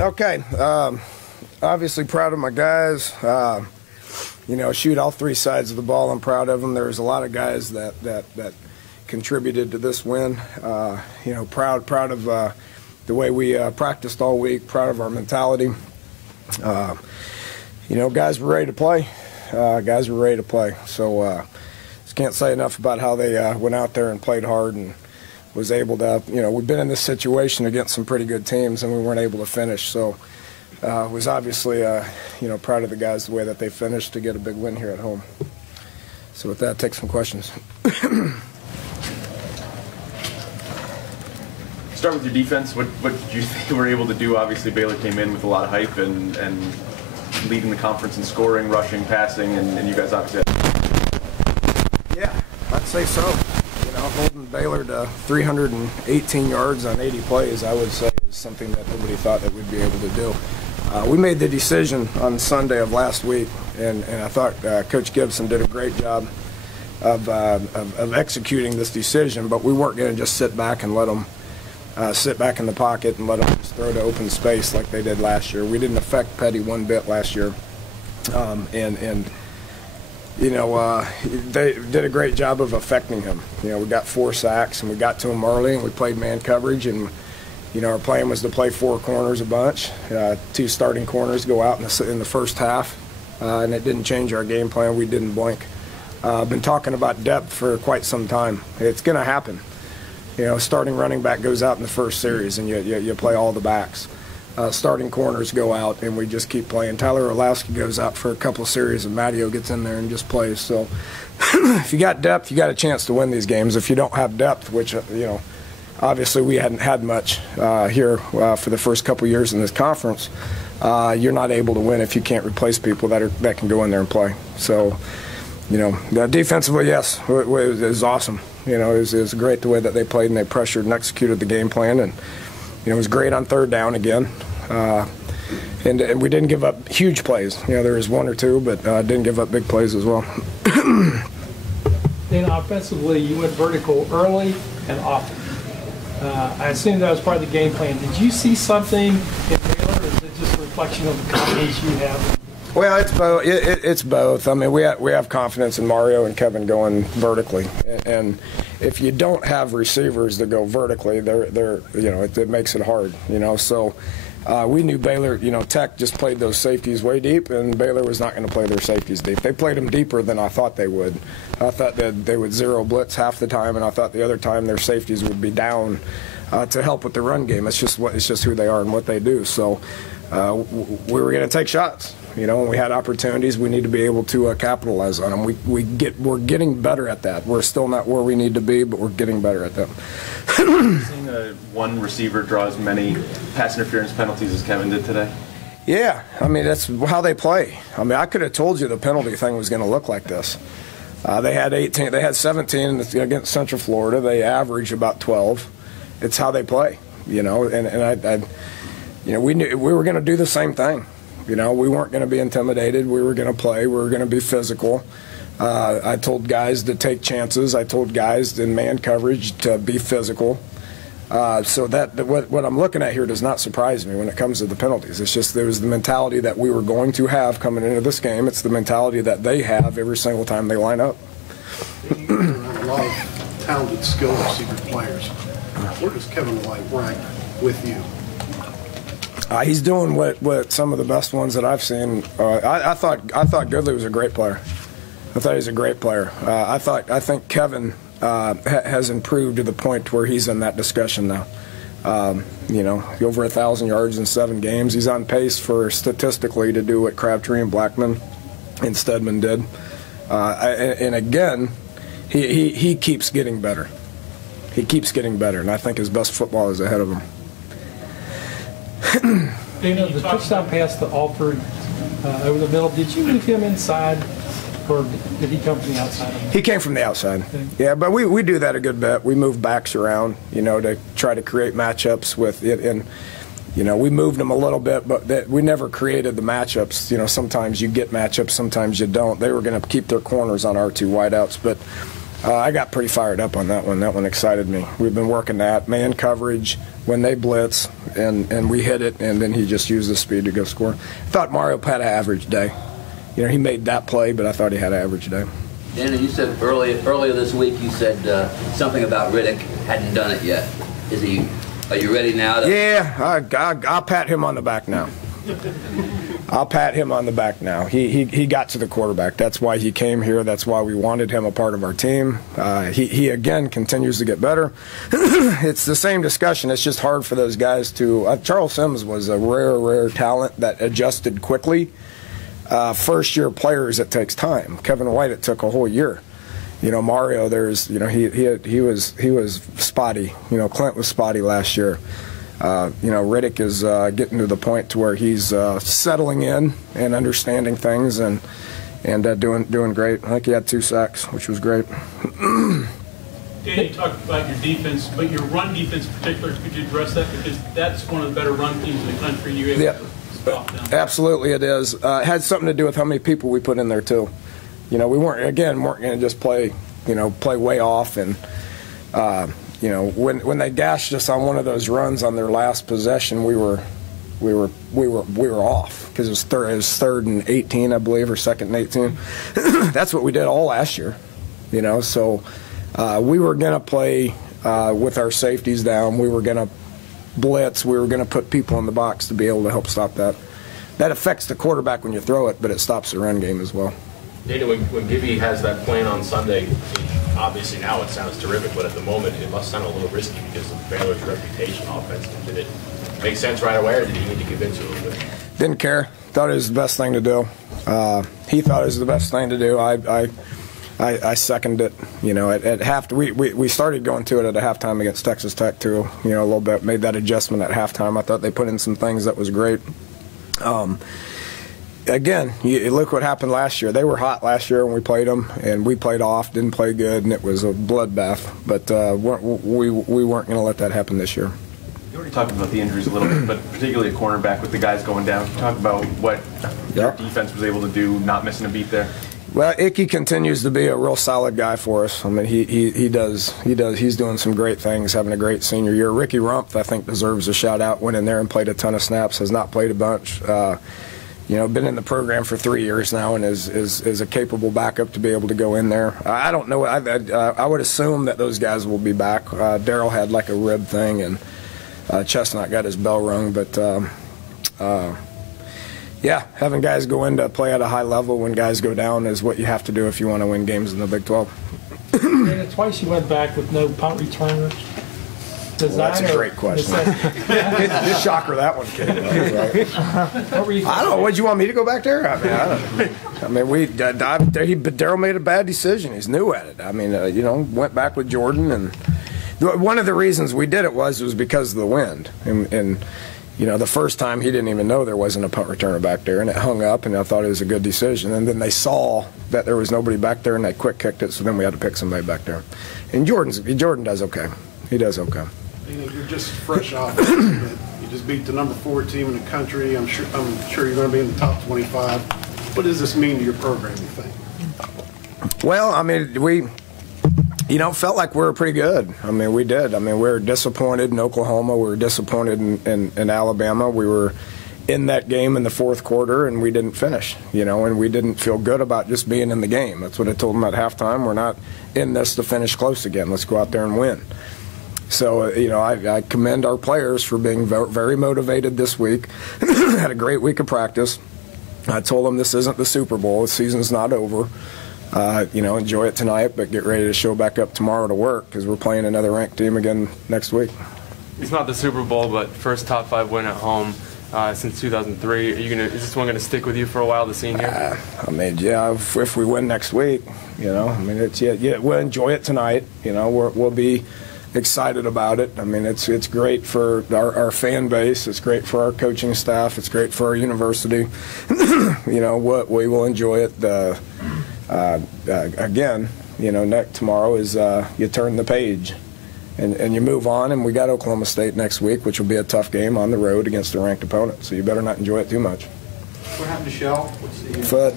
Okay. Obviously proud of my guys. Shoot all three sides of the ball. I'm proud of them. There's a lot of guys that contributed to this win. Proud of the way we practiced all week. Proud of our mentality. Guys were ready to play. So just can't say enough about how they went out there and played hard and was able to, we've been in this situation against some pretty good teams and we weren't able to finish. So was obviously, proud of the guys the way that they finished to get a big win here at home. So with that, take some questions. Start with your defense. What did you think you were able to do? Obviously, Baylor came in with a lot of hype and leading the conference in scoring, rushing, passing, and you guys obviously had... Yeah, I'd say so. Holding Baylor to 318 yards on 80 plays, I would say, is something that nobody thought that we'd be able to do. We made the decision on Sunday of last week, and I thought Coach Gibson did a great job of executing this decision, but we weren't going to just sit back and let them sit back in the pocket and let them just throw to open space like they did last year. We didn't affect Petty one bit last year, they did a great job of affecting him. We got 4 sacks, and we got to him early, and we played man coverage, and, our plan was to play 4 corners a bunch. 2 starting corners go out in the first half, and it didn't change our game plan. We didn't blink. I've been talking about depth for quite some time. It's going to happen. Starting running back goes out in the first series, and you play all the backs. Starting corners go out, and we just keep playing. Tyler Orlowski goes out for a couple series, and Matteo gets in there and just plays. So if you got depth, you got a chance to win these games. If you don't have depth, which, obviously we hadn't had much here for the first couple years in this conference, you're not able to win if you can't replace people that can go in there and play. So, defensively, yes, it was awesome. It was great the way that they played, and they pressured and executed the game plan, and it was great on third down again. And we didn't give up huge plays. There was 1 or 2, but didn't give up big plays as well. Then offensively, you went vertical early and often. I assume that was part of the game plan. Did you see something in Baylor, or is it just a reflection of the confidence you have? Well, it's both. It's both. I mean, we have confidence in Mario and Kevin going vertically, and if you don't have receivers that go vertically, it makes it hard. So we knew Baylor. Tech just played those safeties way deep, and Baylor was not going to play their safeties deep. They played them deeper than I thought they would. I thought that they would zero blitz half the time, and I thought the other time their safeties would be down to help with the run game. It's just who they are and what they do. So we were going to take shots. When we had opportunities, we need to be able to capitalize on them. We're getting better at that. We're still not where we need to be, but we're getting better at that. Seeing one receiver draw as many pass interference penalties as Kevin did today? Yeah, I mean, that's how they play. I mean, I could have told you the penalty thing was going to look like this. They had 18. They had 17 against Central Florida. They average about 12. It's how they play, and we knew we were going to do the same thing. We weren't going to be intimidated. We were going to play. We were going to be physical. I told guys to take chances. I told guys in man coverage to be physical. So what I'm looking at here does not surprise me when it comes to the penalties. It's just there was the mentality that we were going to have coming into this game. It's the mentality that they have every single time they line up. You have a lot of talented, skilled receiver players. Where does Kevin White rank with you? He's doing what some of the best ones that I've seen. I thought Goodley was a great player. I thought he was a great player. I think Kevin has improved to the point where he's in that discussion now. Over 1,000 yards in 7 games. He's on pace for statistically to do what Crabtree and Blackman and Stedman did. And again, he keeps getting better. He keeps getting better, and I think his best football is ahead of him. The touchdown pass to Alford over the middle, did you move him inside, or did he come from the outside? He came from the outside. Okay. Yeah, but we do that a good bit. We move backs around, to try to create matchups with it. And, we moved them a little bit, but we never created the matchups. Sometimes you get matchups, sometimes you don't. They were going to keep their corners on our 2 wideouts. But, I got pretty fired up on that one. That one excited me. We've been working that man coverage when they blitz, and we hit it, and then he just used the speed to go score. I thought Mario had an average day. You know, he made that play, but I thought he had an average day. Danny, you said earlier this week, you said something about Riddick hadn't done it yet. Are you ready now? Yeah, I'll pat him on the back now. I'll pat him on the back now. He got to the quarterback. That's why he came here. That's why we wanted him a part of our team. He again continues to get better. It's the same discussion. It's just hard for those guys to. Charles Sims was a rare talent that adjusted quickly. First-year players, it takes time. Kevin White, it took a whole year. You know, Mario, he was spotty. You know, Clint was spotty last year. You know, Riddick is getting to the point to where he's settling in and understanding things and doing great. I think he had 2 sacks, which was great. Danny, you talked about your defense, but your run defense in particular, could you address that? Because that's one of the better run teams in the country. You able to stop them. Absolutely it is. It had something to do with how many people we put in there, too. You know, we weren't going to just play way off and you know, when they gashed us on one of those runs on their last possession, we were off because it was 3rd and 18, I believe, or 2nd and 18. That's what we did all last year, you know. So we were going to play with our safeties down. We were going to blitz. We were going to put people in the box to be able to help stop that. That affects the quarterback when you throw it, but it stops the run game as well. Danny, when Gibby has that plan on Sunday, obviously now it sounds terrific, but at the moment it must sound a little risky because of Baylor's reputation offensively. Did it make sense right away, or did he need to convince you a little bit? Didn't care. Thought it was the best thing to do. He thought it was the best thing to do. I seconded it. You know, at we started going to it at a halftime against Texas Tech too. You know, a little bit. Made that adjustment at halftime. I thought they put in some things that was great. Again, you look what happened last year. They were hot last year when we played them, and we played off, didn't play good, and it was a bloodbath. But we weren't going to let that happen this year. You already talked about the injuries a little bit, but particularly a cornerback with the guys going down. Talk about what your defense was able to do, not missing a beat there. Well, Icky continues to be a real solid guy for us. I mean, he's doing some great things, having a great senior year. Ricky Rumpf, I think, deserves a shout out. Went in there and played a ton of snaps. Has not played a bunch. You know, been in the program for 3 years now, and is a capable backup to be able to go in there. I don't know. I would assume that those guys will be back. Darryl had like a rib thing, and Chestnut got his bell rung. But yeah, having guys go in to play at a high level when guys go down is what you have to do if you want to win games in the Big 12. And twice you went back with no punt returner. Well, that's a great question. Just shocker that one came up, right? What were you I don't know. What, you want me to go back there? I mean, Darryl made a bad decision. He's new at it. I mean, you know, went back with Jordan, and one of the reasons we did it was because of the wind. And you know, the first time he didn't even know there wasn't a punt returner back there, and it hung up, and I thought it was a good decision. And then they saw that there was nobody back there, and they quick kicked it. So then we had to pick somebody back there. And Jordan does okay. He does okay. You're just fresh off. You just beat the #4 team in the country. I'm sure you're going to be in the top 25. What does this mean to your program, you think? Well, I mean, we felt like we were pretty good. I mean, we did. I mean, we were disappointed in Oklahoma. We were disappointed in Alabama. We were in that game in the fourth quarter, and we didn't finish, you know, and we didn't feel good about just being in the game. That's what I told them at halftime. We're not in this to finish close again. Let's go out there and win. So, you know, I commend our players for being very motivated this week. Had a great week of practice. I told them this isn't the Super Bowl. The season's not over. You know, enjoy it tonight, but get ready to show back up tomorrow to work because we're playing another ranked team again next week. It's not the Super Bowl, but first top 5 win at home since 2003. Is this one going to stick with you for a while, the scene here? I mean, yeah, if we win next week, you know, I mean, we'll enjoy it tonight. You know, we'll be excited about it. I mean, it's great for our fan base. It's great for our coaching staff. It's great for our university. You know, we will enjoy it. Again, you know, tomorrow is you turn the page and you move on, and we got Oklahoma State next week, which will be a tough game on the road against a ranked opponent. So you better not enjoy it too much. What happened to Shell? Foot,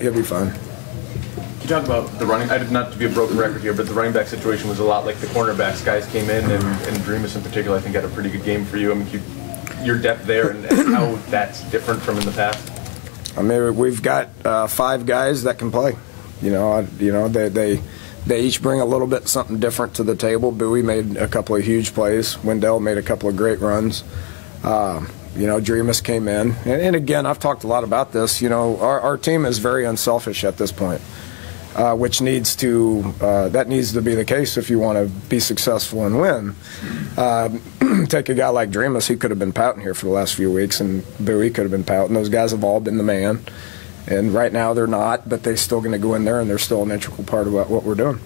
he'll be fine. talk about the running? Not to be a broken record here, but the running back situation was a lot like the cornerbacks. Guys came in, and Dreamus in particular, I think, had a pretty good game for you. I mean, your depth there and how that's different from in the past. I mean, we've got 5 guys that can play. They each bring a little bit something different to the table. Bowie made a couple of huge plays. Wendell made a couple of great runs. Dreamus came in, and again, I've talked a lot about this. Our team is very unselfish at this point, which needs to be the case if you want to be successful and win. Take a guy like Dreamus, he could have been pouting here for the last few weeks, and Bowie could have been pouting. Those guys have all been the man, and right now they're not, but they're still going to go in there, and they're still an integral part of what we're doing.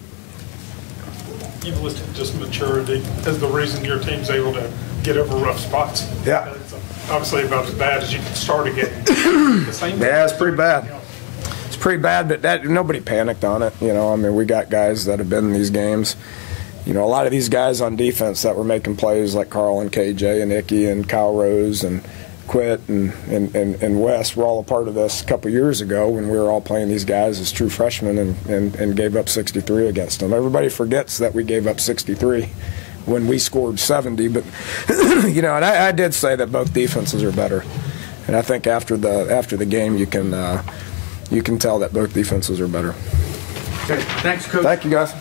You've listed just maturity as the reason your team's able to get over rough spots. Yeah. It's obviously about as bad as you can start a game. Yeah, it's pretty bad. It's pretty bad, but nobody panicked on it. I mean, we got guys that have been in these games. A lot of these guys on defense that were making plays like Carl and KJ and Icky and Kyle Rose and Quit and Wes were all a part of this a couple years ago when we were all playing these guys as true freshmen and gave up 63 against them. Everybody forgets that we gave up 63 when we scored 70, but and I did say that both defenses are better, and I think after the game you can tell that both defenses are better. Okay, thanks, Coach. Thank you, guys.